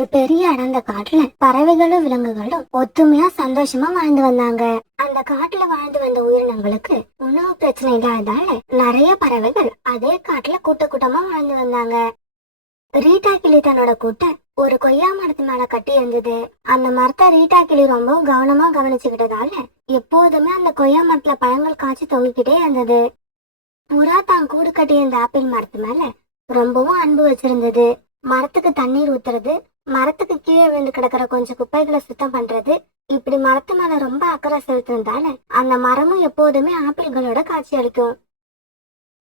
ஒரு பெரிய அடர்ந்த காட்டுல பறவைகளும் விலங்குகளும் ஒத்துமையா சந்தோஷமா வாழ்ந்து வந்தாங்க. அந்த காட்டுல வாழ்ந்து வந்த உயிரினங்களுக்கு உணவு பிரச்சனை இல்லாததால நிறைய பறவைகள் அதே காட்டுல கூட்டமா வாழ்ந்து வந்தாங்க. ரீட்டா கிளி தன்னோட கூட்ட ஒரு கொய்யா மரத்து மேல கட்டி இருந்தது. அந்த மரத்தை ரீட்டா கிளி ரொம்ப கவனமா கவனிச்சுக்கிட்டதால எப்போதுமே அந்த கொய்யா மரத்துல பழங்கள் காய்ச்சி தொங்கிக்கிட்டே இருந்தது. புறா தான் கூடு கட்டி இருந்த ஆப்பிள் மரத்து மேல ரொம்பவும் அன்பு வச்சிருந்தது. மரத்துக்கு தண்ணீர் ஊத்துறது, மரத்துக்கு கீழே விழுந்து கிடக்கிற கொஞ்சம் குப்பைகளை சுத்தம் பண்றது, இப்படி மரத்து மேல ரொம்ப அக்கறை செலுத்துறதால அந்த மரமும் எப்போதுமே ஆப்பிள்களோட காட்சி அளிக்கும்.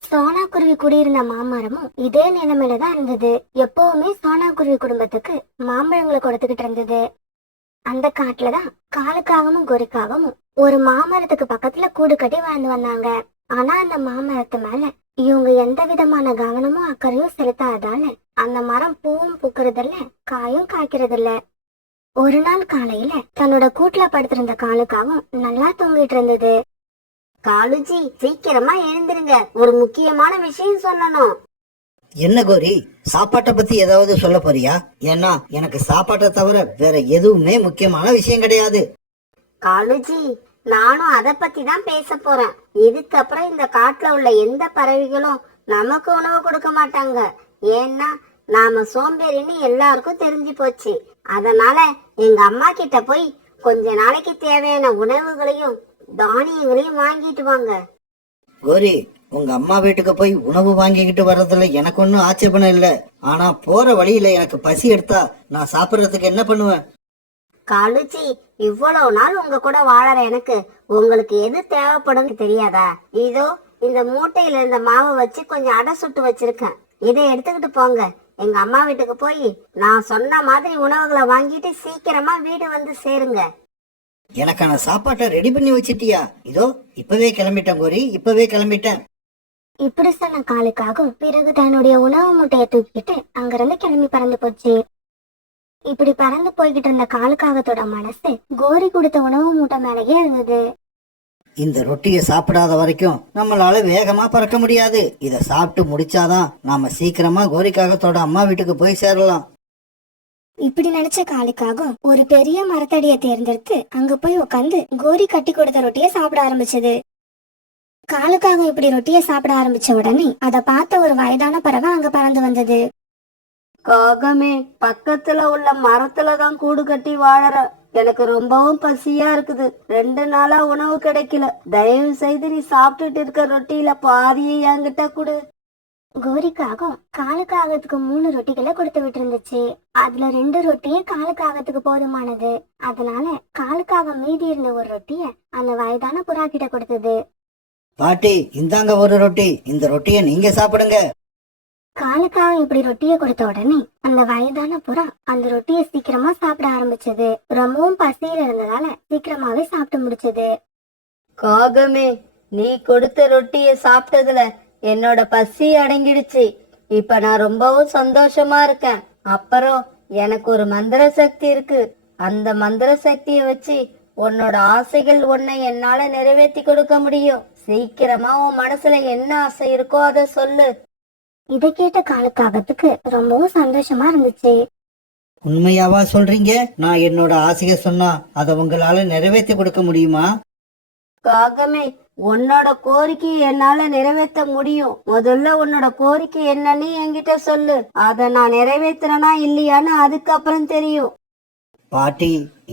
சோனா குருவி குடியிருந்த மாமரமும் இதே நிலைமையில தான் இருந்தது. எப்பவுமே சோனா குருவி குடும்பத்துக்கு மாம்பழங்களை கொடுத்துக்கிட்டு இருந்தது. அந்த காட்டுலதான் காலுக்காகவும் கோரிக்காகவும் ஒரு மாமரத்துக்கு பக்கத்துல கூடு கட்டி வாழ்ந்து வந்தாங்க. ஆனா அந்த மாமரத்து மேல இவங்க எந்த விதமான கவனமும் அக்கறையும் செலுத்தாததால அந்த மரம் பூவும் பூக்குறதில்ல, காயும் காய்க்கிறதில்ல. ஒரு நாள் காலையில தன்னோட கூட்டுல படுத்திருந்த காலுக்காகவும் நல்லா தூங்கிட்டு இருந்தது. காலுஜி, சீக்கிரமா எழுந்திருங்க, ஒரு முக்கியமான விஷயம் சொல்லணும். என்ன கோரி, சாப்பாட்டை பத்தி ஏதாவது சொல்ல போறியா? ஏன்னா எனக்கு சாப்பாட்டை தவிர வேற எதுவுமே முக்கியமான விஷயம் கிடையாது. காலுஜி, நானும் அத பத்தி தான் பேச போறேன். இதுக்கப்புறம் இந்த காட்டுல உள்ள எந்த பறவைகளும் நமக்கு உணவு கொடுக்க மாட்டாங்க. ஏன்னா நாம சோம்பேறின்னு எல்லாருக்கும் தெரிஞ்சு போச்சு. அதனால எங்க அம்மா கிட்ட போய் கொஞ்ச நாளைக்கு தேவையான உணவுகளையும் தானியங்களையும் வாங்கிட்டு வாங்க. கோரி, உங்க அம்மா வீட்டுக்கு போய் உணவு வாங்கிக்கிட்டு வர்றதுல எனக்கு ஒன்னும் ஆட்சேபணம் இல்ல. ஆனா போற வழியில எனக்கு பசி எடுத்தா நான் சாப்பிடறதுக்கு என்ன பண்ணுவேன்? காலுச்சி, இவ்வளவு நாள் உங்க கூட வாழற எனக்கு உங்களுக்கு எது தேவைப்படும் தெரியாதா? இதோ இந்த மூட்டையில இருந்த மாவை வச்சு கொஞ்சம் அடை சுட்டு வச்சிருக்கேன். இதை எடுத்துக்கிட்டு போங்க. எங்க அம்மா வீட்டுக்கு போய் நான் சொன்ன மாதிரி உணவுகளை வாங்கிட்டு சீக்கிரமா வீடு வந்து சேருங்க. எனக்கான சாப்பாட்டை ரெடி பண்ணி வச்சிட்டியா? இதோ இப்பவே கிளம்பிட்டேன் கோரி, இப்பவே கிளம்பிட்டேன். இப்படி சொன்ன காலுக்காகவும் பிறகு தன்னுடைய உணவு மூட்டையை தூக்கிட்டு அங்கிருந்து கிளம்பி பறந்து போச்சு. இப்படி பறந்து போய்கிட்டு இருந்த காலுக்காகத்தோட மனசு கோரி கொடுத்த உணவு மூட்டை மேலேயே இருந்தது. இந்த ரொட்டியை சாப்பிடாத வரைக்கும் நம்மளால வேகமா பறக்க முடியாது. இத சாப்பிட்டு முடிச்சாதான் நாம சீக்கிரமா கோரிக்காகத்தோட அம்மா வீட்டுக்கு போய் சேரலாம். இப்படி நினைச்ச காலுக்காகவும் ஒரு பெரிய மரத்தடியை தேர்ந்தெடுத்து அங்க போய் உட்காந்து கோரி கட்டி கொடுத்த ரொட்டியை சாப்பிட ஆரம்பிச்சது. காலுக்காக இப்படி ரொட்டியை சாப்பிட ஆரம்பிச்ச உடனே அதை பார்த்த ஒரு வயதான பறவை அங்க பறந்து வந்தது. காகமே, பக்கத்துல உள்ள மரத்துலதான் கூடு கட்டி வாழற. எனக்கு ரொம்பவும் பசியா இருக்குது. 2 நாளா உணவு கிடைக்கல. தயவு செய்து நீ சாப்பிட்டுட்டு இருக்க ரொட்டியில பாதியை என்கிட்ட கொடு. கோரிக்காகம் காலுக்காகத்துக்கு 3 ரொட்டிகளை கொடுத்து விட்டு இருந்துச்சு. அதுல 2 ரொட்டியே காலுக்காகத்துக்கு போதுமானது. அதனால காலுக்காக மீதி இருந்த ஒரு ரொட்டிய அந்த வயதான புறா கிட்ட கொடுத்தது. பாட்டி, இந்தாங்க ஒரு ரொட்டி, இந்த ரொட்டியை நீங்க சாப்பிடுங்க. காலுக்காக இப்படி ரொட்டியை கொடுத்த உடனே அந்த வயதான புறா அந்த ரொட்டியை சீக்கிரமா சாப்பிட ஆரம்பிச்சது. ரொம்பவும் பசியில இருந்ததால சீக்கிரமாவே சாப்பிட்டு முடிச்சது. காகமே, நீ கொடுத்த ரொட்டியை சாப்பிட்டதுல என்னோட பசி அடங்கிடுச்சு. இப்ப நான் ரொம்பவும் சந்தோஷமா இருக்கேன். அப்புறம் எனக்கு ஒரு மந்திர சக்தி இருக்கு. அந்த மந்திர சக்தியை வச்சு உன்னோட ஆசைகள் ஒன்னை என்னால நிறைவேற்றி கொடுக்க முடியும். சீக்கிரமா உன் மனசுல என்ன ஆசை இருக்கோ அதை சொல்லு. இதை கேட்ட காலுக்காகத்துக்கு ரொம்பவும் சந்தோஷமா இருந்துச்சு. உண்மையாவா சொல்றீங்க? நான் என்னோட ஆசைய சொன்னா அதை உங்களால நிறைவேற்றி கொடுக்க முடியுமா? காகமே, உன்னோட கோரிக்கையை என்னால நிறைவேற்ற முடியும். முதல்ல உன்னோட கோரிக்கை என்னன்னு என்கிட்ட சொல்லு. அதை நான் நிறைவேற்றுறனா இல்லையான்னு அதுக்கப்புறம் தெரியும். பாட்டி,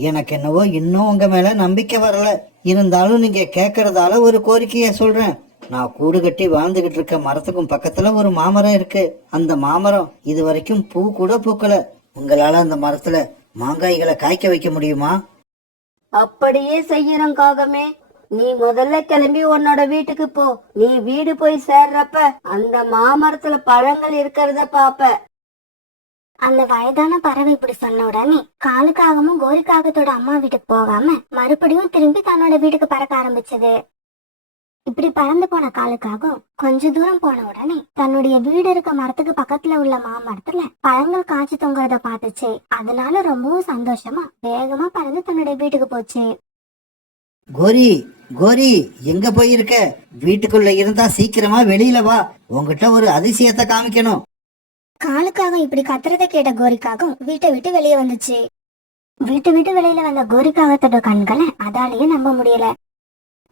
எனக்கு என்னவோ இன்னும் உங்க மேல நம்பிக்கை வரல. இருந்தாலும் நீங்க கேக்குறதால ஒரு கோரிக்கைய சொல்றேன். நான் கூடு கட்டி வாழ்ந்துகிட்டு இருக்க மரத்துக்கும் பக்கத்துல ஒரு மாமரம் இருக்கு. அந்த மாமரம் இது வரைக்கும் பூ கூட பூக்கல. உங்களால அந்த மரத்துல மாங்காய்களை காய்க்க வைக்க முடியுமா? அப்படியே செய்யறோம் காகமே. நீ முதல்ல கிளம்பி உன்னோட வீட்டுக்கு போ. நீ வீடு போய் சேர்றப்ப அந்த மாமரத்துல பழங்கள் இருக்கிறத பாப்ப. அந்த வயதான பறவை இப்படி சொன்ன உடனே காலுக்காகமும் கோரிக்காகத்தோட அம்மா வீட்டுக்கு போகாம மறுபடியும் திரும்பி தன்னோட வீட்டுக்கு பறக்க ஆரம்பிச்சது. இப்படி பறந்து போன காலுக்காகவும் கொஞ்ச தூரம் போன உடனே தன்னுடைய வீடு இருக்க மரத்துக்கு பக்கத்துல உள்ள மாமரத்துல பழங்கள் காய்ச்சி தொங்குறத பார்த்துச்சு. அதனால ரொம்பவும் சந்தோஷமா வேகமா பறந்து தன்னுடைய வீட்டுக்கு போச்சு. கோரி, கோரி, எங்க போயிருக்க? வீட்டுக்குள்ள இருந்தா சீக்கிரமா வெளியில வா. உங்ககிட்ட ஒரு அதிசயத்தை காமிக்கணும். காலுக்காக இப்படி கத்துறத கேட்ட கோரிக்காகம் வீட்டை விட்டு வெளியே வந்துச்சு. வீட்டு விட்டு வெளியில வந்த கோரிக்காகத்தோட கண்களை அதாலேயே நம்ப முடியல.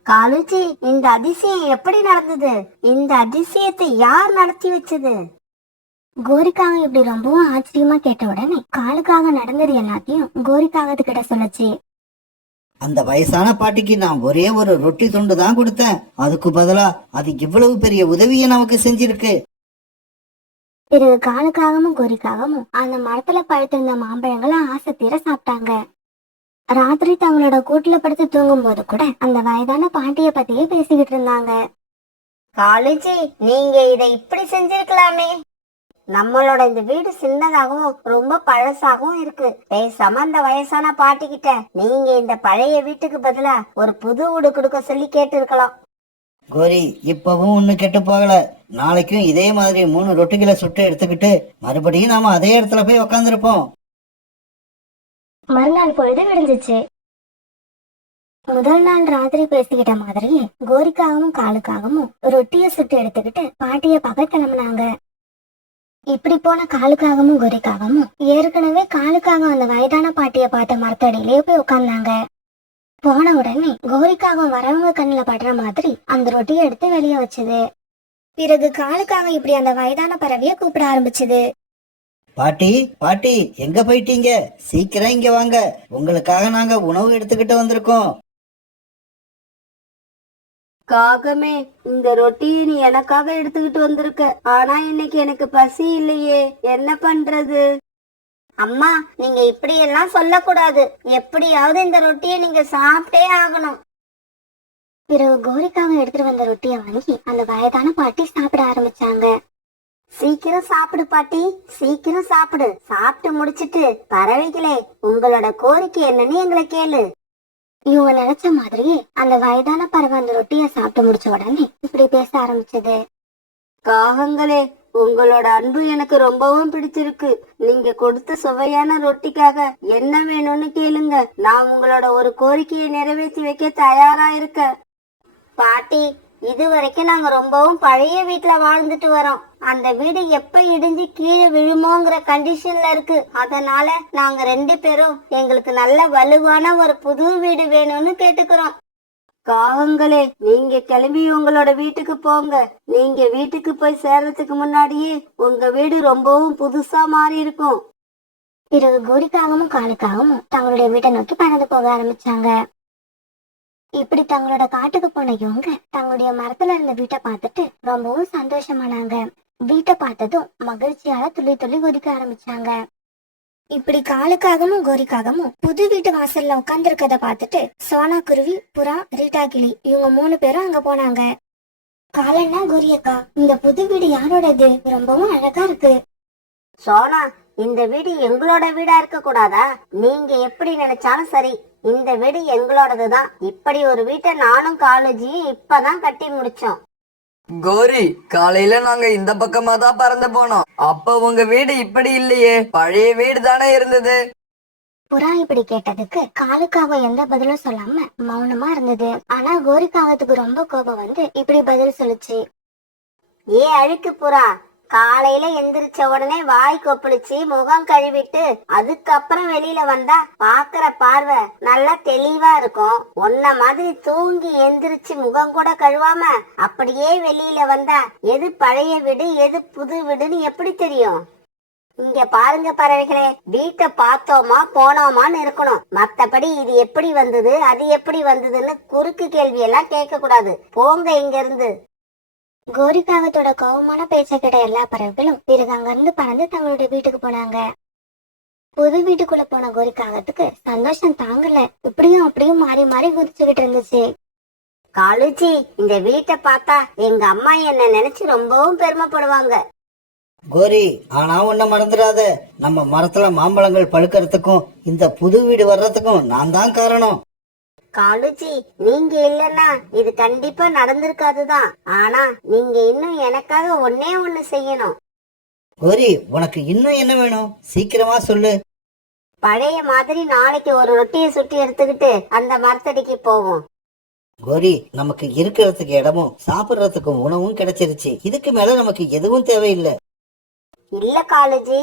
காலுச்சி, இந்த அதிசயம் எப்படி நடந்தது? இந்த அதிசயத்தை யார் நடத்தி வச்சது? கோரிக்காக இப்படி ரொம்பவும் ஆச்சரியமா கேட்ட உடனே காலுக்காக நடந்தது எல்லாத்தையும் கோரிக்காகத்துக்கிட்ட சொல்லுச்சு. அந்த வயசான பாட்டிக்கு நான் ஒரே ஒரு ரொட்டி துண்டு தான் கொடுத்தேன். அதுக்கு பதிலா அது இவ்வளவு பெரிய உதவியை நமக்கு செஞ்சிருக்கு. பிறகு காலுக்காகவும் கோரிக்காகவும் அந்த மரத்துல பழுத்திருந்த மாம்பழங்களை ஆசை தீர சாப்பிட்டாங்க. ராத்திரி தங்களோட கூட்டுல படுத்து தூங்கும் போது கூட அந்த வயதான பாட்டிய பத்தியே பேசிக்கிட்டு இருந்தாங்க. காலுஜி, நீங்க இதை இப்படி செஞ்சிருக்கலாமே. நம்மளோட இந்த வீடு சின்னதாகவும் ரொம்ப பழசாகவும் இருக்கு. பேசாம அந்த வயசான பாட்டி கிட்ட நீங்க இந்த பழைய வீட்டுக்கு பதிலா ஒரு புது வீடு கொடுக்க சொல்லி கேட்டு இருக்கலாம். கோரி, இப்பவும் ஒண்ணு கெட்டு போகல. நாளைக்கும் இதே மாதிரி 3 ரொட்டிகளை சுட்டு எடுத்துக்கிட்டு மறுபடியும் நாம அதே இடத்துல போய் உக்காந்துருப்போம். மறுநாள் பொழுது விடிஞ்சிச்சு. முதல் நாள் ராத்திரி பேசிக்கிட்ட மாதிரியே கோரிக்காகவும் காலுக்காகவும் ரொட்டிய சுட்டு எடுத்துக்கிட்டு பாட்டிய பார்க்க கிளம்புனாங்க. இப்படி போன காலுக்காகவும் கோரிக்காகவும் ஏற்கனவே காலுக்காக அந்த வயதான பாட்டிய பார்த்த மரத்தடியிலேயே போய் உட்கார்ந்தாங்க. போன உடனே கோரிக்காகம் வரவங்க கண்ணுல படுற மாதிரி அந்த ரொட்டியை எடுத்து வெளியே வச்சது. பிறகு காலுக்காக இப்படி அந்த வயதான பறவைய கூப்பிட ஆரம்பிச்சது. பாட்டி, பாட்டி, எங்க போயிட்டீங்க? சீக்கிரம் இங்க வாங்க, உங்களுக்காக நாங்க உணவு எடுத்துக்கிட்டு வந்திருக்கோம். காகமே, இந்த ரொட்டியை நீ எனக்காக எடுத்துக்கிட்டு வந்திருக்க. ஆனா இன்னைக்கு எனக்கு பசி இல்லையே, என்ன பண்றது? அம்மா, நீங்க இப்படி எல்லாம் சொல்லக்கூடாது. எப்படியாவது இந்த ரொட்டியை நீங்க சாப்பிட்டே ஆகணும். பிறகு கோரிக்காக எடுத்துட்டு வந்த ரொட்டியை வாங்கி அந்த வயதான பாட்டி சாப்பிட ஆரம்பிச்சாங்க. சீக்கிரம் சாப்பிடு பாட்டி, சீக்கிரம் சாப்பிடு. சாப்பிட்டு முடிச்சிட்டு பறவைகளே, உங்களோட கோரிக்கை என்னன்னு எங்களை கேளு. இவங்க நினைச்ச மாதிரியே அந்த வயதான பறவை அந்த ரொட்டியை சாப்பிட்டு முடிச்ச உடனே இப்படி பேச ஆரம்பிச்சது. காகங்களே, உங்களோட அன்பு எனக்கு ரொம்பவும் பிடிச்சிருக்கு. நீங்க கொடுத்த சுவையான ரொட்டிக்காக என்ன வேணும்னு கேளுங்க. நான் உங்களோட ஒரு கோரிக்கையை நிறைவேற்றி வைக்க தயாரா இருக்கேன். பாட்டி, இது வரைக்கும் நாங்க ரொம்பவும் பழைய வீட்டுல வாழ்ந்துட்டு வரோம். அந்த வீடு எப்ப இடிஞ்சு கீழே விழுமோங்கிற கண்டிஷன்ல இருக்கு. அதனால நாங்க 2 பேரும் எங்களுக்கு நல்ல வலுவான ஒரு புது வீடு வேணும்னு கேட்டுக்கிறோம். காகங்களே, நீங்க கிளம்பி உங்களோட வீட்டுக்கு போங்க. நீங்க வீட்டுக்கு போய் சேர்றதுக்கு முன்னாடியே உங்க வீடு ரொம்பவும் புதுசா மாறி இருக்கும். பிறகு கோரிக்காகவும் காலுக்காகவும் தங்களுடைய வீட்டை நோக்கி பறந்து போக ஆரம்பிச்சாங்க. இப்படி தங்களோட காட்டுக்கு போன இவங்க தங்களுடைய மரத்துல இருந்த வீட்டை பார்த்துட்டு ரொம்பவும் சந்தோஷமானாங்க. வீட்டை பார்த்ததும் மகிழ்ச்சியால துள்ளி துள்ளி கொதிக்க ஆரம்பிச்சாங்க. இப்படி காலுக்காகவும் கோரிக்காகவும் புது வீட்டு வாசல்ல உட்கார்ந்து இருக்கத பார்த்துட்டு சோனா குருவி, புறா, ரீட்டா கிளி இவங்க 3 பேரும் அங்க போனாங்க. காலன்னா கோரியக்கா, இந்த புது வீடு யாரோடது? ரொம்பவும் அழகா இருக்கு. சோனா, இந்த வீடு எங்களோட வீடா இருக்க கூடாதா? நீங்க எப்படி நினைச்சாலும் சரி, இந்த வீடு எங்களோடதுதான். இப்படி ஒரு வீட்டை நானும் காலேஜியும் இப்பதான் கட்டி முடிச்சோம். கோரி, காலையில நாங்க இந்த பக்கமா தான் பறந்து போனோம். அப்ப உங்க வீடு இப்படி இல்லையே, பழைய வீடு தானே இருந்தது. புறா இப்படி கேட்டதுக்கு காலுக்காக எந்த பதிலும் சொல்லாம மௌனமா இருந்தது. ஆனா கோரிக்காகத்துக்கு ரொம்ப கோபம் வந்து இப்படி பதில் சொல்லுச்சு. ஏ அழுக்கு புறா, காலையில எந்திரிச்ச உடனே வாய் கொப்பளிச்சு முகம் கழுவிட்டு அதுக்கப்புறம் வெளியில வந்தா பாக்குற பார்வை நல்லா தெளிவா இருக்கும். உன்ன மாதிரி தூங்கி எந்திரிச்சு முகம் கூட கழுவாம அப்படியே வெளியில வந்தா எது பழைய வீடு எது புது வீடுன்னு எப்படி தெரியும்? இங்க பாருங்க பறவைகளே, வீட்டை பார்த்தோமா போனோமான்னு இருக்கணும். மத்தபடி இது எப்படி வந்தது அது எப்படி வந்ததுன்னு குறுக்கு கேள்வி எல்லாம் கேட்க கூடாது. போங்க இங்க இருந்து. கோரிக்காகத்தோட கோபமான பேச்ச கேட்ட எல்லா பறவைகளும் பிறகு அங்கிருந்து பறந்து தங்களுடைய வீட்டுக்கு போனாங்க. புது வீட்டுக்குள்ள போன கோரிக்காகத்துக்கு சந்தோஷம் தாங்கல. இப்படியும் அப்படியும் மாறி மாறி குதிச்சுக்கிட்டு இருந்துச்சு. காலுச்சி, இந்த வீட்டை பார்த்தா எங்க அம்மா என்ன நினைச்சு ரொம்பவும் பெருமைப்படுவாங்க. கோரி, ஆனா ஒன்ன மறந்துடாத, நம்ம மரத்துல மாம்பழங்கள் பழுக்கிறதுக்கும் இந்த புது வீடு வர்றதுக்கும் நான் தான் காரணம். காலுச்சி, நீங்க இல்லன்னா இது கண்டிப்பா நடந்திருக்காதுதான். ஆனா நீங்க இன்னும் எனக்காக ஒன்னே ஒண்ணு செய்யணும். கோரி, உனக்கு இன்னும் என்ன வேணும்? சீக்கிரமா சொல்லு. பழைய மாதிரி நாளைக்கு ஒரு ரொட்டியை சுட்டி எடுத்துக்கிட்டு அந்த மரத்தடிக்கு போவோம். கோரி, நமக்கு இருக்கிறதுக்கு இடமும் சாப்பிடுறதுக்கும் உணவும் கிடைச்சிருச்சு. இதுக்கு மேல நமக்கு எதுவும் தேவையில்லை. இல்ல காலுஜி,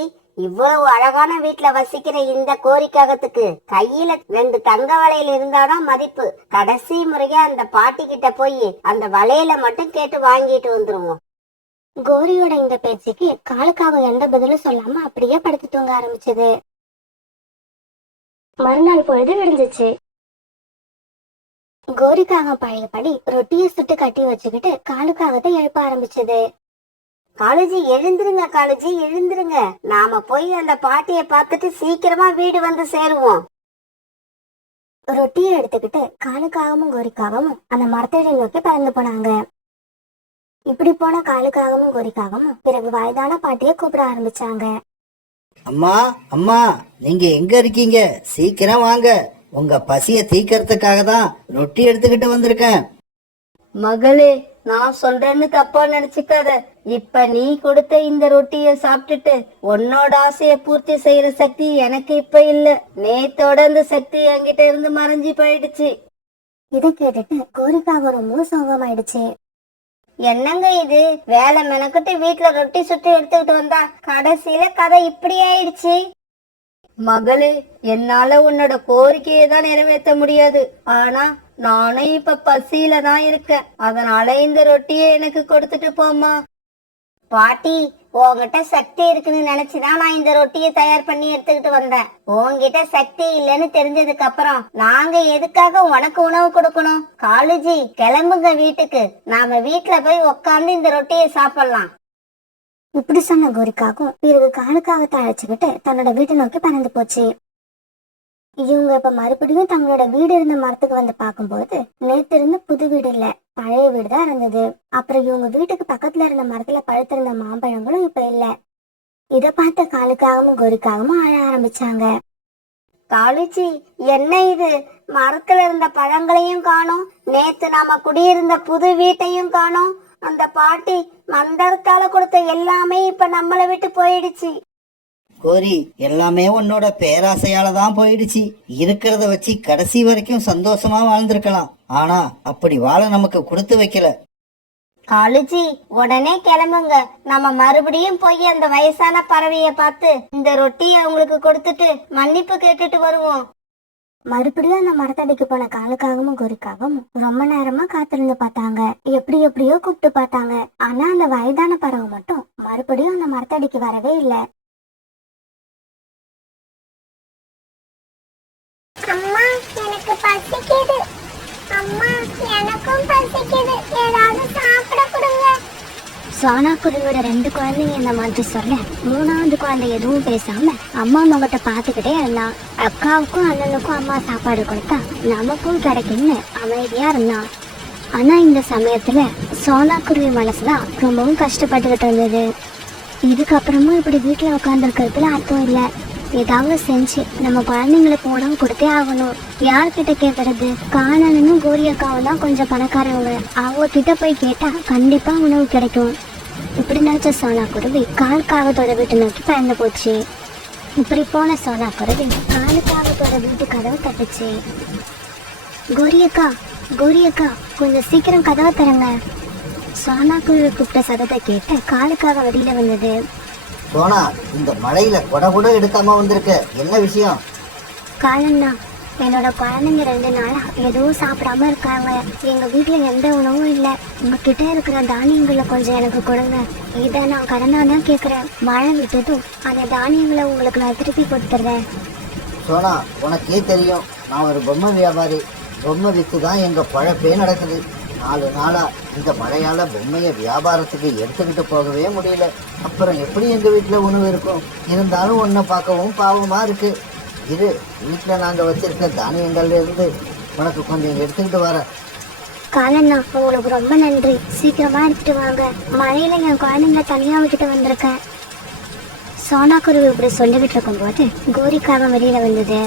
இவ்வளவு அழகான வீட்ல வசிக்கிற இந்த கோரிக்காகத்துக்கு கையில 2 தங்க வளையல் இருந்தாதான் மதிப்பு. கடைசி முறையா அந்த பாட்டி கிட்ட போய் அந்த வளையல மட்டும் கேட்டு வாங்கிட்டு வந்துருவோம். கோரியோட இந்த பேச்சுக்கு காலுக்காக எந்த பதிலும் சொல்லாம அப்படியே படுத்து தூங்க ஆரம்பிச்சது. மறுநாள் பொழுது விடிஞ்சிச்சு. கோரிக்காக பழையபடி ரொட்டியை சுட்டு கட்டி வச்சுக்கிட்டு காலுக்காகத்தை எழுப்ப ஆரம்பிச்சது. காலுஜி எழுந்துருங்க, காலுஜி எழுந்துருங்க. நாம போய் அந்த பாட்டிய பார்த்துட்டு சீக்கிரமா வீடு வந்து சேருவோம். ரொட்டியை எடுத்துக்கிட்டு காலுக்காகவும் கோரிக்காகவும் அந்த மரத்தடி நோக்கி பறந்து போனாங்க. இப்படி போன காலுக்காகவும் கோரிக்காகவும் பிறகு வயதான பாட்டியை கூப்பிட ஆரம்பிச்சாங்க. அம்மா அம்மா, நீங்க எங்க இருக்கீங்க? சீக்கிரம் வாங்க, உங்க பசிய தீக்கிறதுக்காக தான் ரொட்டி எடுத்துக்கிட்டு வந்திருக்கேன். மகளே, நான் சொல்றேன்னு தப்பா நினைச்சுக்காத. இப்ப நீ கொடுத்த இந்த ரொட்டிய சாப்பிட்டுட்டு உன்னோட ஆசைய பூர்த்தி செய்யற சக்தி எனக்கு இப்ப இல்ல. நேத்தோட இந்த சக்தி என்கிட்ட இருந்து மறைஞ்சு போயிடுச்சு. இதை கேட்டுட்டு கோரிக்காக ரொம்ப சோகமாயிடுச்சு. என்னங்க இது, வேலை மெனக்கிட்டு வீட்டுல ரொட்டி சுட்டு எடுத்துக்கிட்டு வந்தா கடைசியில கதை இப்படி ஆயிடுச்சு. மகளே, என்னால உன்னோட கோரிக்கையை தான் நிறைவேற்ற முடியாது. ஆனா நானும் இப்ப பசியில தான் இருக்கேன். அதனால இந்த ரொட்டியை எனக்கு கொடுத்துட்டு போமா. பாட்டி, உன்கிட்ட சக்தி இருக்குன்னு நினைச்சுதான் நான் இந்த ரொட்டியை தயார் பண்ணி எடுத்துக்கிட்டு வந்தேன். உன்கிட்ட சக்தி இல்லைன்னு தெரிஞ்சதுக்கு அப்புறம் நாங்க எதுக்காக உனக்கு உணவு கொடுக்கணும்? காலுஜி, கிளம்புங்க வீட்டுக்கு. நாம வீட்டுல போய் உக்காந்து இந்த ரொட்டியை சாப்பிடலாம். இப்படி சொன்ன கோரிக்காகவும் பிறகு காலுக்காகத்தை அழைச்சுக்கிட்டு தன்னோட வீட்டை நோக்கி பறந்து போச்சு. இவங்க இப்ப மறுபடியும் தங்களோட வீடு இருந்த மரத்துக்கு வந்து பார்க்கும்போது நேத்து இருந்த புது வீடு இல்ல, பழைய வீடுதான் இருந்தது. அப்புறம் இவங்க வீட்டுக்கு பக்கத்துல இருந்த மரத்துல பழுத்திருந்த மாம்பழங்களும் இப்ப இல்ல. இத பார்த்த காலுக்காகவும் கோரிக்காகவும் அழ ஆரம்பிச்சாங்க. காலுஜி, என்ன இது, மரத்துல இருந்த பழங்களையும் காணோம், நேத்து நாம குடியிருந்த புது வீட்டையும் காணோம். அந்த பாட்டி மந்திரத்தால கொடுத்த எல்லாமே இப்ப நம்மளை விட்டு போயிடுச்சு. கோரி, எல்லாமே உன்னோட பேராசையால தான் போயிடுச்சு. இருக்கிறத வச்சு கடைசி வரைக்கும் சந்தோஷமா வாழ்ந்திருக்கலாம். ஆனா அப்படி வாழ நமக்கு கொடுத்து வைக்கல. காலுஜி, உடனே கிளம்புங்க. நம்ம மறுபடியும் போய் அந்த வயசான பறவைய பார்த்து இந்த ரொட்டியை அவங்களுக்கு கொடுத்துட்டு மன்னிப்பு கேட்டுட்டு வருவோம். மறுபடியும் அந்த மரத்தடிக்கு போன காலுக்காகவும் கோரிக்காகவும் ரொம்ப நேரமா காத்திருந்து பார்த்தாங்க. எப்படியோ கூப்பிட்டு பார்த்தாங்க. ஆனா அந்த வயதான பறவை மட்டும் மறுபடியும் அந்த மரத்தடிக்கு வரவே இல்லை. அம்மா, எனக்கு பசிக்குது. அம்மா, எனக்கும் பசிக்குது. ஏதாவது சாப்பிட கொடுங்க. சோனா குருவியோட 2 குழந்தைங்க இந்த மாதிரி சொல்ல 3வது குழந்தை எதுவும் பேசாம அம்மா முகத்தை பார்த்துக்கிட்டே இருந்தான். அக்காவுக்கும் அண்ணனுக்கும் அம்மா சாப்பாடு கொடுத்தா நமக்கும் கிடைக்கும்னு அமைதியா இருந்தான். ஆனா இந்த சமயத்துல சோனா குருவி மனசுதான் ரொம்பவும் கஷ்டப்பட்டுக்கிட்டு இருந்தது. இதுக்கப்புறமும் இப்படி வீட்டுல உட்காந்துருக்கிறதுல அர்த்தம் இல்லை. ஏதாவது செஞ்சு நம்ம குழந்தைங்களுக்கு உணவு கொடுத்தே ஆகணும். யார்கிட்ட கேட்கறது? காணனும் கோரி அக்காவும் தான் கொஞ்சம் பணக்காரவங்க. அவங்க கிட்ட போய் கேட்டா கண்டிப்பா உணவு கிடைக்கும். இப்படி நினைச்ச சோனா குருவி காலுக்காகத்தோட வீட்டை நோக்கி பறந்து போச்சு. இப்படி போன சோனா குருவி காலுக்காகத்தோட வீட்டு கதவை தட்டுச்சு. கோரியக்கா, கோரியக்கா, கொஞ்சம் சீக்கிரம் கதவை தரங்க. சோனா குருவி கூப்பிட்ட சதத்தை கேட்டு காலுக்காக வெளியில வந்தது. சோனா, இந்த மழையில கொடை கூட எடுக்காம வந்திருக்க, என்ன விஷயம்? காலண்ணா, என்னோட குழந்தைங்க 2 நாளா எதுவும் சாப்பிடாம இருக்காங்க. எங்க வீட்டுல எந்த உணவும் இல்லை. உங்ககிட்ட இருக்கிற தானியங்களை கொஞ்சம் எனக்கு கொடுங்க. இதை நான் கடனா தான் கேட்குறேன். மழை விட்டதும் அந்த தானியங்களை உங்களுக்கு நான் திருப்பி கொடுத்துட்றேன். சோனா, உனக்கே தெரியும், நான் ஒரு பொம்மை வியாபாரி. பொம்மை வித்து தான் எங்க பழப்பே நடக்குது. 4 நாளா இந்த மழையால பொம்மைய வியாபாரத்துக்கு எடுத்துக்கிட்டு போகவே முடியல. அப்புறம் எப்படி எங்க வீட்டுல உணவு இருக்கும்? இருந்தாலும் உன்னை பார்க்கவும் பாவமா இருக்கு. இது வீட்டுல நாங்க வச்சிருக்க தானியங்கள்ல இருந்து உனக்கு கொஞ்சம் எடுத்துக்கிட்டு வர. காலண்ணா, உங்களுக்கு ரொம்ப நன்றி. சீக்கிரமா எடுத்துட்டு வாங்க. மழையில என் குழந்தைங்களை தனியா விட்டுட்டு வந்திருக்கேன். சோனா குருவி இப்படி சொல்லிக்கிட்டு இருக்கும்போது கோரிக்காக வெளியில வந்தது.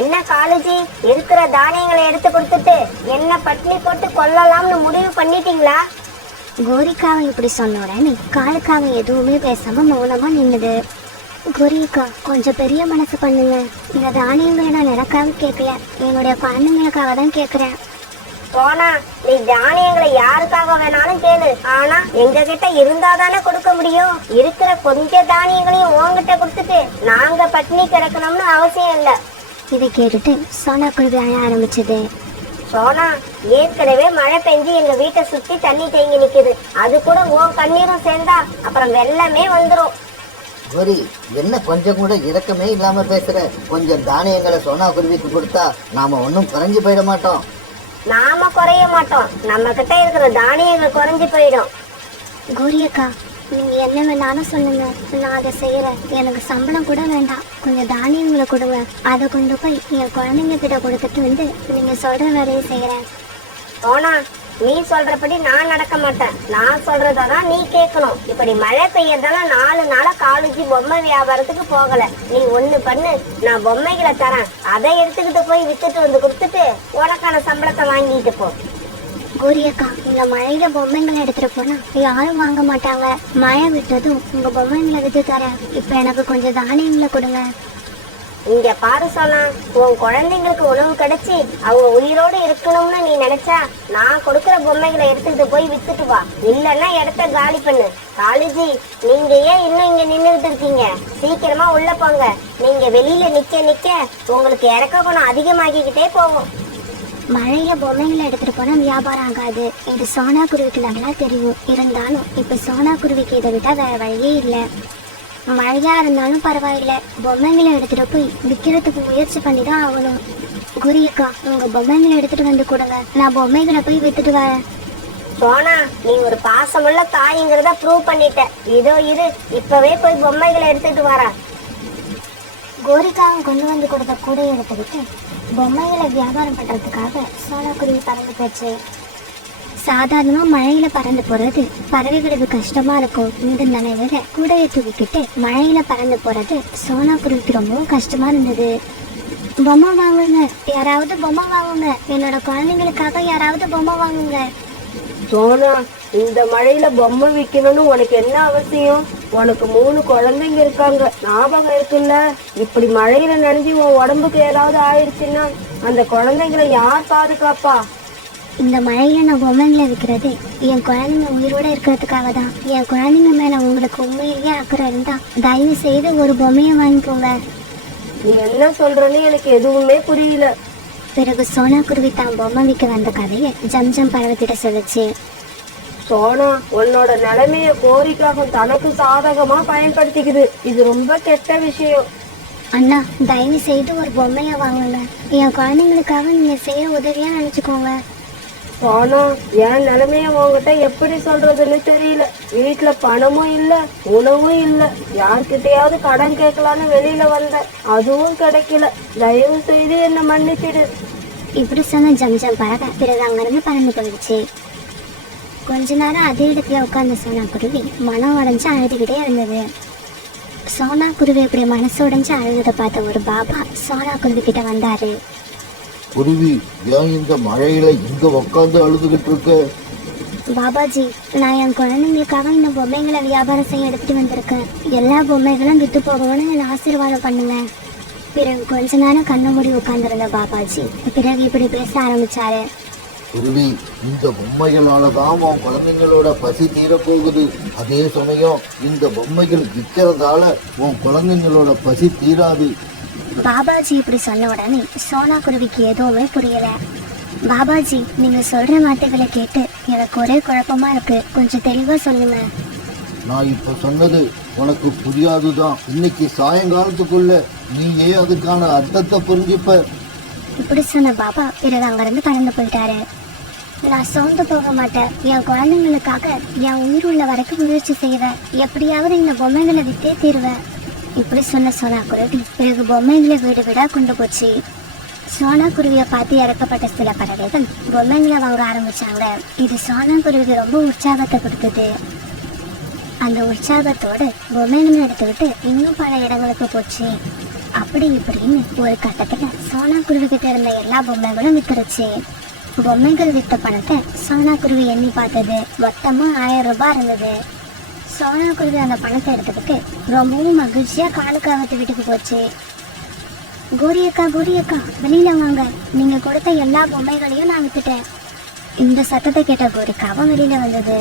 என்ன காலுஜி, இருக்கிற தானியங்களை எடுத்து கொடுத்துட்டு என்ன பட்டினி போட்டு கொல்லலாம்னு முடிவு பண்ணிட்டீங்களா? கோரிக்காவை இப்படி சொன்ன உடனே காலுக்காக எதுவுமே பேசாம மௌனமா நின்னுது. கோரிக்கா, கொஞ்சம் பெரிய மனசு பண்ணுங்க. இந்த தானியங்களை நான் எனக்காக கேட்கல, என்னுடைய குழந்தைங்களுக்காக தான் கேட்கிறேன். போனா, நீ தானியங்களை யாருக்காக வேணாலும் கேளு. ஆனா எங்க கிட்ட இருந்தாதானே கொடுக்க முடியும். இருக்கிற கொஞ்ச தானியங்களையும் உங்ககிட்ட கொடுத்துட்டு நாங்க பட்டினி கிடக்கணும்னு அவசியம் இல்ல. இதை கேட்டுட்டு சோனா குருவி அழ ஆரம்பிச்சது. சோனா, ஏற்கனவே மழை பெஞ்சு எங்க வீட்டை சுத்தி தண்ணி தேங்கி நிக்குது. அது கூட உன் கண்ணீரும் சேர்ந்தா அப்புறம் வெள்ளமே வந்துரும். கோரி, என்ன கொஞ்சம் கூட இரக்கமே இல்லாம பேசுற? கொஞ்சம் தானியங்களை சோனா குருவிக்கு கொடுத்தா நாம ஒன்னும் குறைஞ்சு போயிட மாட்டோம். நாம குறைய மாட்டோம், நம்ம கிட்ட இருக்கிற தானியங்கள் குறைஞ்சு போயிடும். கோரி அக்கா, நீங்க என்ன வேணாலும் சொல்லுங்க, நான் அதை செய்யறேன். எனக்கு சம்பளம் கூட வேண்டாம், கொஞ்சம் தானியங்களை கொடுங்க. அதை கொண்டு போய் என் குழந்தைங்க கிட்ட கொடுத்துட்டு வந்து நீங்க சொல்ற வேலையை செய்யறேன். சோனா, நீ சொல்றபடி நான் நடக்க மாட்டேன். நான் சொல்றதான் நீ கேட்கணும். இப்படி மழை பெய்யறதால 4 நாளா காலேஜ் பொம்மை வியாபாரத்துக்கு போகல. நீ ஒண்ணு பண்ணு, நான் பொம்மைகளை தரேன். அதை எடுத்துக்கிட்டு போய் வித்துட்டு வந்து கொடுத்துட்டு உனக்கான சம்பளத்தை வாங்கிட்டு போ. கோரி அக்கா, இந்த மழையில பொம்மைங்களை எடுத்துட்டு போனா யாரும் வாங்க மாட்டாங்க. மழை விட்டதும் உங்க பொம்மைங்களை வித்து தரேன். இப்ப எனக்கு கொஞ்சம் தானியங்களை கொடுங்க. இங்க பாரு சோனா, உன் குழந்தைங்களுக்கு உணவு கிடைச்சி அவங்க உயிரோடு இருக்கணும்னு நீ நினைச்சா நான் கொடுக்கிற பொம்மைகளை எடுத்துக்கிட்டு போய் வித்துட்டு வா. இல்லன்னா இடத்த காலி பண்ணு. காலேஜி, நீங்க ஏன் இன்னும் இங்க நின்றுட்டு இருக்கீங்க? சீக்கிரமா உள்ள போங்க. நீங்க வெளியில நிக்க நிக்க உங்களுக்கு இறக்க குணம் அதிகமாகிக்கிட்டே போகும். மழையில பொம்மைகளை எடுத்துட்டு போனா வியாபாரம் ஆகாது. இது சோனா குருவிக்கு நல்லா தெரியும். இருந்தாலும் இப்ப சோனா குருவிக்கு இதை விட்டா வேற வழியே இல்லை. மழையா இருந்தாலும் பரவாயில்ல, பொம்மைங்களை எடுத்துட்டு போய் விற்கிறதுக்கு முயற்சி பண்ணி தான் ஆகணும். குரி அக்கா, உங்க பொம்மைங்களை எடுத்துட்டு வந்து கொடுங்க, நான் பொம்மைகளை போய் வித்துட்டு வரேன். சோனா, நீ ஒரு பாசமுள்ள தாய்ங்கிறத ப்ரூவ் பண்ணிட்ட. இதோ இரு, இப்பவே போய் பொம்மைகளை எடுத்துட்டு வர. கோரிக்காவும் கொண்டு வந்து கொடுத்த கூடையை எடுத்துக்கிட்டு பொம்மைகளை வியாபாரம் பண்றதுக்காக சோனா குருவி பறந்து போச்சு. சாதாரணமா மழையில பறந்து போறது பறவைகளுக்கு கஷ்டமா இருக்கும். இந்த நிலையில கூடையை தூக்கிக்கிட்டு மழையில பறந்து போறது சோனா குருவிக்கு ரொம்பவும் கஷ்டமா இருந்தது. பொம்மை வாங்குங்க, யாராவது பொம்மை வாங்குங்க, என்னோட குழந்தைங்களுக்காக யாராவது பொம்மை வாங்குங்க. சோனா, இந்த மழையில பொம்மை விற்கணும்னு உனக்கு என்ன அவசியம்? உனக்கு 3 குழந்தைங்க இருக்காங்க, ஞாபகம் இருக்குல்ல? இப்படி மழையில நனைஞ்சு உன் உடம்புக்கு ஏதாவது ஆயிடுச்சுன்னா அந்த குழந்தைங்களை யார் பாதுகாப்பா? இந்த மழையில நான் பொம்மைங்களை விற்கிறது என் குழந்தைங்க உயிரோட இருக்கிறதுக்காக தான். என் குழந்தைங்க மேல உங்களுக்கு உண்மையிலேயே அக்கறை இருந்தா தயவு செய்து ஒரு பொம்மையை வாங்கிக்கோங்க. நீ என்ன சொல்றன்னு எனக்கு எதுவுமே புரியல. பிறகு சோனா குருவி தான் பொம்மை விற்க வந்த கதையை ஜம்ஜம் பறவைக்கிட்ட சொல்லுச்சு. சோனா, உன்னோட நிலைமைய கோரிக்காக தனக்கு சாதகமா பயன்படுத்திக்குது. இது ரொம்ப கெட்ட விஷயம். அண்ணா, தயவு செய்து ஒரு பொம்மையை வாங்குங்க. என் குழந்தைங்களுக்காக நீங்க செய்ய உதவியா நினைச்சுக்கோங்க. சோனா, என் நிலைமைய உங்ககிட்ட எப்படி சொல்றதுன்னு தெரியல. வீட்டுல பணமும் இல்ல, உணவும் இல்ல. யார்கிட்டயாவது கடன் கேட்கலான்னு வெளியில வந்தேன், அதுவும் கிடைக்கல. தயவு செய்து என்ன மன்னிச்சிடு. இப்படி சொன்ன ஜம்ஜம் பறவை பிறகு அங்கிருந்து பறந்து போயிடுச்சு. கொஞ்ச நேரம் அதே இடத்துல உட்கார்ந்த சோனா குருவி மனம் உடைஞ்சு அழுதுகிட்டே இருந்தது. சோனா குருவி இப்படி மனசு உடைஞ்சு அழுததை பார்த்த ஒரு பாபா சோனா குருவி கிட்ட வந்தாரு. குருவி, ஏன் இந்த மழையில இங்க உக்காந்து அழுதுகிட்டு இருக்க? பாபாஜி, நான் என் குழந்தைங்களுக்காக இந்த பொம்மைகளை வியாபாரம் செய்ய எடுத்துட்டு வந்திருக்கேன். எல்லா பொம்மைகளும் விட்டு போகணும்னு என்னை ஆசீர்வாதம் பண்ணுங்க. பிறகு கொஞ்ச நேரம் கண்ணு மூடி உட்கார்ந்திருந்த பாபாஜி பிறகு இப்படி பேச ஆரம்பிச்சாரு. குருவி, இந்த பொம்மைகளால தான் உன் குழந்தைங்களோட பசி தீரப்போகுது. அதே சமயம் இந்த பொம்மைகள் விற்கிறதால உன் குழந்தைங்களோட பசி தீராது. பாபாஜி இப்படி சொன்ன உடனே சோனா குருவிக்கு எதுவுமே புரியல. பாபாஜி, நீங்க சொல்ற வார்த்தைகளை கேட்டு எனக்கு ஒரே குழப்பமா இருக்கு, கொஞ்சம் தெளிவா சொல்லுங்க. நான் இப்ப சொன்னது உனக்கு புரியாதுதான். இன்னைக்கு சாயங்காலத்துக்குள்ள நீயே அதுக்கான அர்த்தத்தை புரிஞ்சுப்ப. இப்படி சொன்ன பாபா பிறகு அங்கிருந்து பறந்து போயிட்டாரு. நான் சோர்ந்து போக மாட்டேன். என் குழந்தைங்களுக்காக என் உயிர் உள்ள வரைக்கும் முயற்சி செய்வேன். எப்படியாவது இந்த பொம்மைகளை வித்தே தீருவேன். இப்படி சொன்ன சோனா குருவி பிறகு பொம்மைகளை வீடு வீடா கொண்டு போச்சு. சோனா குருவியை பார்த்து இறக்கப்பட்ட சில பறவைகள் பொம்மைங்களை வாங்க ஆரம்பிச்சாங்க. இது சோனா குருவிக்கு ரொம்ப உற்சாகத்தை கொடுத்தது. அந்த உற்சாகத்தோடு பொம்மைகளை எடுத்துக்கிட்டு இன்னும் பல இடங்களுக்கு போச்சு. அப்படி இப்படின்னு ஒரு கட்டத்துல சோனா குருவி கிட்ட இருந்த எல்லா பொம்மைகளும் வித்துருச்சு. பொம்மைகள் வித்த பணத்தை சோனா குருவி எண்ணி பார்த்தது. மொத்தமா 1000 ரூபாய் இருந்தது. சோனா குருவி அந்த பணத்தை எடுத்துக்கிட்டு ரொம்பவும் மகிழ்ச்சியா காலுக்காகத்து வீட்டுக்கு போச்சு. கோரி அக்கா, வெளியில வாங்க, நீங்க கொடுத்த எல்லா பொம்மைகளையும் நான் வித்துட்டேன். இந்த சத்தத்தை கேட்ட கோரிக்காவும் வெளியில வந்தது.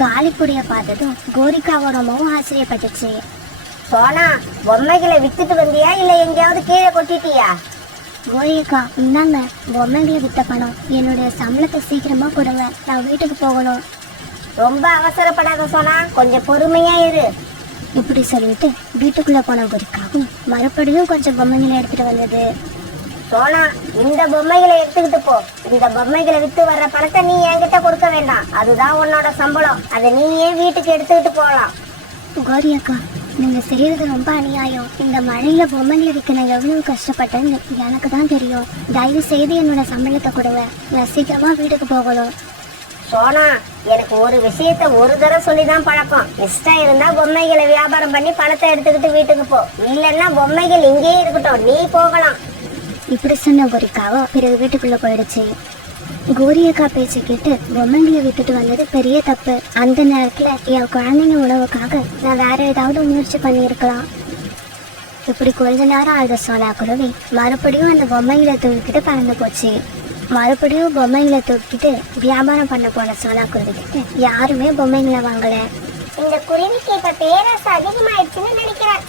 காலிக்குடிய பார்த்ததும் கோரிக்காவை ரொம்பவும் ஆச்சரியப்பட்டுச்சு. சோனா, பொம்மைகளை வித்துட்டு வந்தியா இல்ல எங்கேயாவது கீழே கொட்டிட்டியா? கோரிக்கா, இந்தாங்க பொம்மைகளை வித்த பணம். என்னுடைய சம்பளத்தை சீக்கிரமா கொடுங்க, நான் வீட்டுக்கு போகணும். ரொம்ப அவசரப்படாத சோனா, கொஞ்சம் பொறுமையா இரு. இப்படி சொல்லிட்டு வீட்டுக்குள்ள போன கோரிக்காவும் மறுபடியும் கொஞ்சம் பொம்மைகளை எடுத்துட்டு வந்தது. சோனா, இந்த பொம்மைகளை எடுத்துக்கிட்டு போ. இந்த பொம்மைகளை வித்து வர்ற பணத்தை நீ என்கிட்ட கொடுக்க வேண்டாம், அதுதான் உன்னோட சம்பளம். அதை நீயே வீட்டுக்கு எடுத்துக்கிட்டு போகலாம். கோரி அக்கா, நீங்க செய்யறது ரொம்ப அநியாயம். இந்த மழையில பொம்மைகளை விற்க நான் எவ்வளவு கஷ்டப்பட்டேன்னு எனக்கு தான் தெரியும். தயவு செய்து என்னோட சம்பளத்தை கொடுங்க, நான் சீக்கிரமா வீட்டுக்கு போகணும். சோனா, எனக்கு ஒரு விஷயத்த ஒரு தடவை சொல்லிதான் பழக்கம். இஷ்டம் இருந்தா பொம்மைகளை வியாபாரம் பண்ணி பணத்தை எடுத்துக்கிட்டு வீட்டுக்கு போ, இல்லைன்னா பொம்மைகள் இங்கேயே இருக்கட்டும், நீ போகலாம். இப்படி சொன்ன கோரிக்காவோ பிறகு வீட்டுக்குள்ள போயிடுச்சு. கோரி அக்கா பேச்சு கேட்டு பொம்மைங்களை விட்டுட்டு வந்தது பெரிய தப்பு. அந்த நேரத்துல என் குழந்தைங்க உணவுக்காக நான் வேற ஏதாவது முயற்சி பண்ணியிருக்கலாம். இப்படி கொஞ்ச நேரம் அழுத சோனா குருவி மறுபடியும் அந்த பொம்மைகளை தூக்கிட்டு பறந்து போச்சு. மறுபடியும் பொம்மைகளை தூக்கிட்டு வியாபாரம் பண்ண போன சோனா குருவி கிட்ட யாருமே பொம்மைகளை வாங்கல. இந்த குருவிக்கு இப்ப பேராசை அதிகமாயிடுச்சுன்னு நினைக்கிறேன்.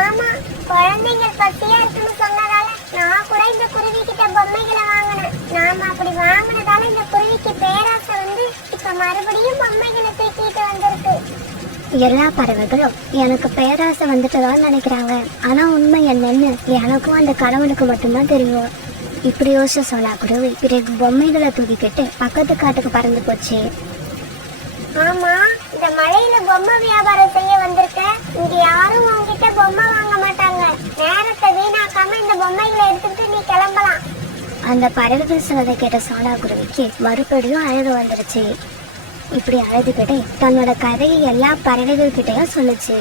ஆமா, குழந்தைங்க பசியா இருக்குன்னு சொன்னதால நான் கூட இந்த குருவி கிட்ட பொம்மைகளை வாங்கினேன். நாம அப்படி வாங்கினதால இந்த குருவிக்கு பேராசை வந்து இப்ப மறுபடியும் பொம்மைகளை தூக்கிட்டு வந்திருக்கு. எல்லா பறவைகளும் எனக்கு பேராசை வந்துட்டதான்னு நினைக்கிறாங்க. ஆனா உண்மை என்னன்னு எனக்கும் அந்த கடவுளுக்கு மட்டும்தான் தெரியும். இப்படி யோசிச்ச சோனா குருவி பிறகு பொம்மைகளை தூக்கிக்கிட்டு பக்கத்து காட்டுக்கு பறந்து போச்சு. ஆமா, இந்த மழையில பொம்மை வியாபாரம் செய்ய வந்திருக்க. இங்க யாரும் உங்ககிட்ட பொம்மை வாங்க மாட்டாங்க. நேரத்தை வீணாக்காம இந்த பொம்மைகளை எடுத்துட்டு நீ கிளம்பலாம். அந்த பறவைகள் சொன்னதை கேட்ட சோனா குருவிக்கு மறுபடியும் அழகு வந்துருச்சு. இப்படி அழுதுகிட்டே தன்னோட கதையை எல்லா பறவைகள் கிட்டையும் சொல்லுச்சு.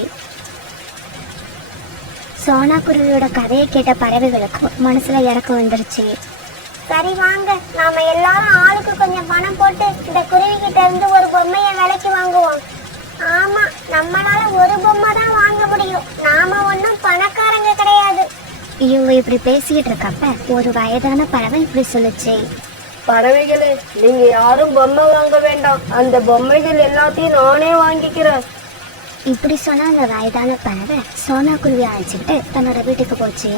சோனா குருவியோட கதையை கேட்ட பறவைகளுக்கு மனசுல இறக்கம் வந்துருச்சு. சரி வாங்க, நாம எல்லாரும் ஆளுக்கு கொஞ்சம் பணம் போட்டு இந்த குருவி கிட்ட இருந்து ஒரு பொம்மையை விலைக்கு வாங்குவோம். ஆமா, நம்மளால ஒரு பொம்மை தான் வாங்க முடியும். நாம ஒன்னும் பணக்காரங்க கிடையாது. இவங்க இப்படி பேசிக்கிட்டு இருக்கப்ப ஒரு வயதான பறவை இப்படி சொல்லுச்சு. பறவைகளே, நீங்க யாரும் பொம்மை வாங்க வேண்டாம், அந்த பொம்மைகள் எல்லாத்தையும் நானே வாங்கிக்கிறேன். இப்படி சொன்ன அந்த வயதான பறவை சோனா குருவி அழைச்சிக்கிட்டு தன்னோட வீட்டுக்கு போச்சு.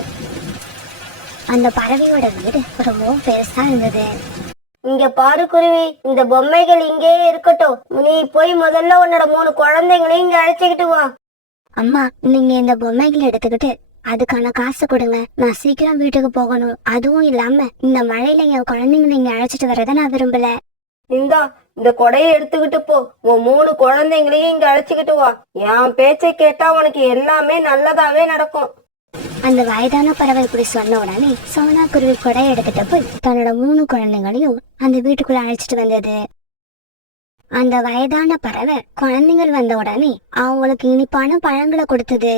அந்த பறவையோட வீடு ரொம்பவும் பெருசா இருந்தது. இங்க பாரு குருவி, இந்த பொம்மைகள் இங்கேயே இருக்கட்டும். நீ போய் முதல்ல உன்னோட 3 குழந்தைங்களையும் இங்க அழைச்சிக்கிட்டு வா. அம்மா, நீங்க இந்த பொம்மைகளை எடுத்துக்கிட்டு அதுக்கான காசு கொடுங்க, நான் சீக்கிரம் வீட்டுக்கு போகணும். அதுவும் இல்லாம இந்த மழையில என் குழந்தைங்களை இங்க அழைச்சிட்டு வர்றத நான் விரும்பல. இந்தா, இந்த கொடையை எடுத்துக்கிட்டு போ. உன் 3 குழந்தைங்களையும் இங்க அழைச்சிக்கிட்டு வா. என் பேச்சை கேட்டா உனக்கு எல்லாமே நல்லதாவே நடக்கும். அந்த வயதான பறவை இப்படி சொன்ன உடனே சோனா குருவி கொடையை எடுத்துட்டு போய் தன்னோட 3 குழந்தைங்களையும் அந்த வீட்டுக்குள்ள அழைச்சிட்டு வந்தது. அந்த வயதான பறவை குழந்தைகள் வந்த உடனே அவங்களுக்கு இனிப்பான பழங்களை கொடுத்தது.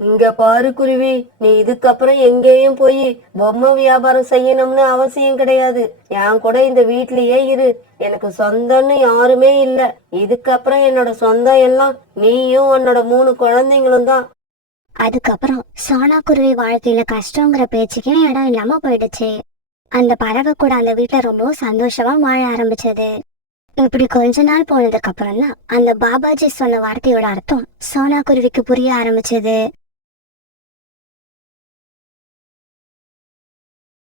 இங்க பாரு குருவி, நீ இதுக்கப்புறம் எங்கேயும் போய் பொம்மை வியாபாரம் செய்யணும்னு அவசியம் கிடையாது. என் கூட இந்த வீட்லயே இரு. எனக்கு சொந்தம்னு யாருமே இல்ல. இதுக்கப்புறம் என்னோட சொந்தம் எல்லாம் நீயும் உன்னோட 3 குழந்தைங்களும் தான். அதுக்கப்புறம் சோனா குருவி வாழ்க்கையில கஷ்டங்கிற பேச்சுக்கே இடம் இல்லாம போயிடுச்சு. அந்த பறவை கூட அந்த வீட்டுல ரொம்ப சந்தோஷமா வாழ ஆரம்பிச்சது. இப்படி கொஞ்ச நாள் போனதுக்கு அப்புறம் தான் அந்த பாபாஜி சொன்ன வார்த்தையோட அர்த்தம் சோனா குருவிக்கு புரிய ஆரம்பிச்சது.